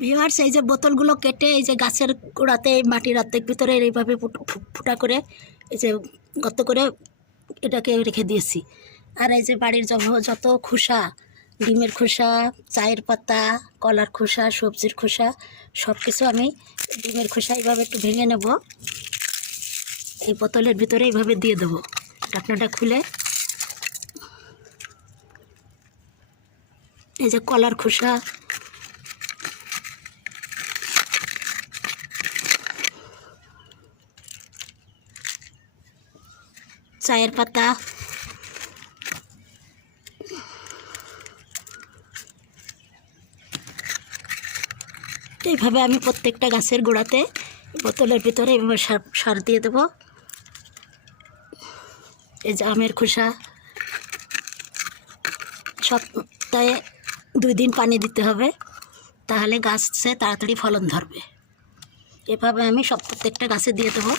Viewers, এই যে বোতলগুলো কেটে এই যে গাছের গোড়াতে মাটির অর্ধেক ভিতরে এইভাবে ফুটা করে এই যে গর্ত করে এটাকে রেখে দিয়েছি। আর এই যে বাড়ির যত খোসা, ডিমের খোসা, চায়ের পাতা, কলার খোসা, সবজির খোসা, সব কিছু আমি ডিমের খোসা এইভাবে একটু ভেঙে নেব, এই বোতলের ভিতরে এইভাবে দিয়ে দেবো। ঢাকনাটা খুলে এই যে কলার খোসা, চায়ের পাতা, এইভাবে আমি প্রত্যেকটা গাছের গোড়াতে বোতলের ভিতরে এইভাবে সার দিয়ে দেবো। এই যে আমের খোসা, সপ্তাহে 2 দিন পানি দিতে হবে, তাহলে গাছে তাড়াতাড়ি ফলন ধরবে। এভাবে আমি প্রত্যেকটা গাছে দিয়ে দেবো।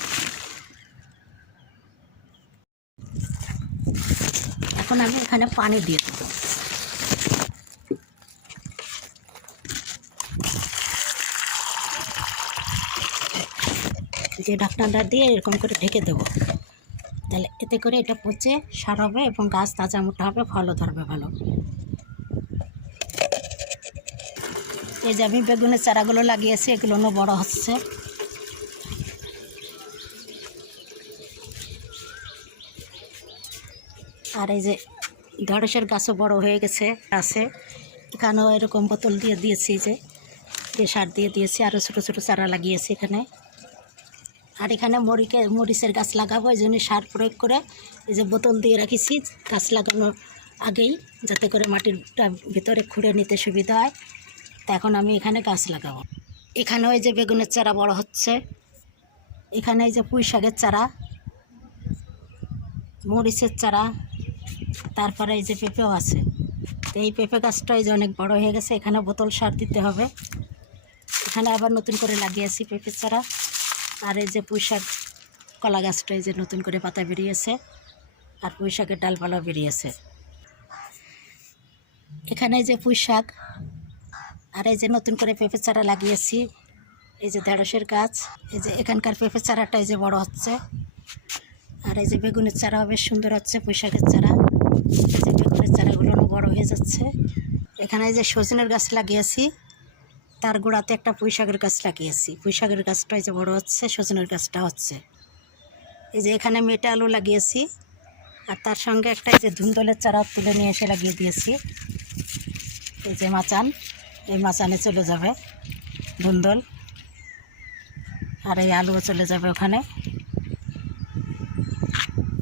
এখন আমি এখানে পানি দিয়ে দেবো। যে ঢাকনাটা দিয়ে এরকম করে ঢেকে দেবো, তাহলে এতে করে এটা পচে সার হবে এবং গাছ তাজা মোটা হবে, ফলও ধরবে ভালো। এই যে আমি বেগুনের চারাগুলো লাগিয়েছি, এগুলো বড় হচ্ছে। আর এই যে ঢেঁড়সের গাছও বড় হয়ে গেছে আছে, এখানেও এরকম বোতল দিয়ে দিয়েছি, যে সার দিয়ে দিয়েছি, আরও ছোটো ছোটো চারা লাগিয়েছি এখানে। আর এখানে মরিচের গাছ লাগাবো, এই জন্য সার প্রয়োগ করে এই যে বোতল দিয়ে রাখিছি গাছ লাগানোর আগেই, যাতে করে মাটিরটা ভিতরে খুঁড়ে নিতে সুবিধা হয়। তা এখন আমি এখানে গাছ লাগাবো। এখানেও এই যে বেগুনের চারা বড় হচ্ছে, এখানে এই যে পুঁই শাকের চারা, মরিচের চারা, তারপরে এই যে পেঁপেও আছে। তো এই পেঁপে গাছটা এই যে অনেক বড় হয়ে গেছে, এখানে বোতল সার দিতে হবে। এখানে আবার নতুন করে লাগিয়েছি পেঁপের চারা। আর এই যে পুঁই শাক, কলা গাছটা এই যে নতুন করে পাতা বেরিয়েছে, আর পুঁই শাকের ডালপালাও বেরিয়েছে। এখানে এই যে পুঁই শাক, আর এই যে নতুন করে পেঁপের চারা লাগিয়েছি, এই যে ঢেঁড়সের গাছ, এই যে এখানকার পেঁপের চারাটা এই যে বড় হচ্ছে। আর এই যে বেগুনের চারাও বেশ সুন্দর হচ্ছে, পুঁই শাকের চারা, এই যে বেগুনের চারাগুলো বড় হয়ে যাচ্ছে। এখানে এই যে সজনের গাছ লাগিয়েছি, তার গোড়াতে একটা পুঁই শাকের গাছ লাগিয়েছি, পুঁই শাকের গাছটা এই যে বড় হচ্ছে, সজনের গাছটা হচ্ছে। এই যে এখানে মেটে আলু লাগিয়েছি, আর তার সঙ্গে একটা এই যে ধুন্দলের চারা তুলে নিয়ে এসে লাগিয়ে দিয়েছি। এই যে মাচান, এই মাচানে চলে যাবে ধুন্দল, আর এই আলুও চলে যাবে ওখানে।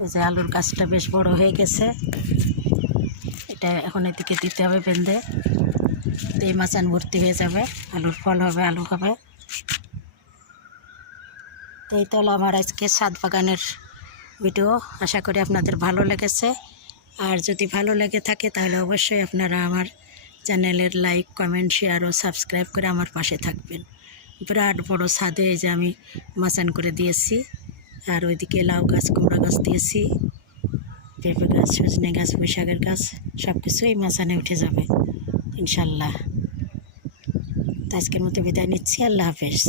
এই যে আলুর গাছটা বেশ বড় হয়ে গেছে, এটা এখন এদিকে দিতে হবে বেঁধে, এই মাচান ভর্তি হয়ে যাবে, আলুর ফল হবে, আলু হবে। তো এই তো হলো আমার আজকে ছাদ বাগানের ভিডিও। আশা করি আপনাদের ভালো লেগেছে। আর যদি ভালো লেগে থাকে তাহলে অবশ্যই আপনারা আমার চ্যানেলের লাইক, কমেন্ট, শেয়ার ও সাবস্ক্রাইব করে আমার পাশে থাকবেন। বিরাট বড় ছাদে এই যে আমি মাচান করে দিয়েছি, আর ওইদিকে লাউ গাছ, কুমড়া গাছ দিয়েছি, পেঁপে গাছ, সজনে গাছ, পুঁই শাকের গাছ, সব কিছুই মাচানে উঠে যাবে ইনশাল্লাহ। তো আজকের মতো বিদায় নিচ্ছি, আল্লাহ হাফেজ।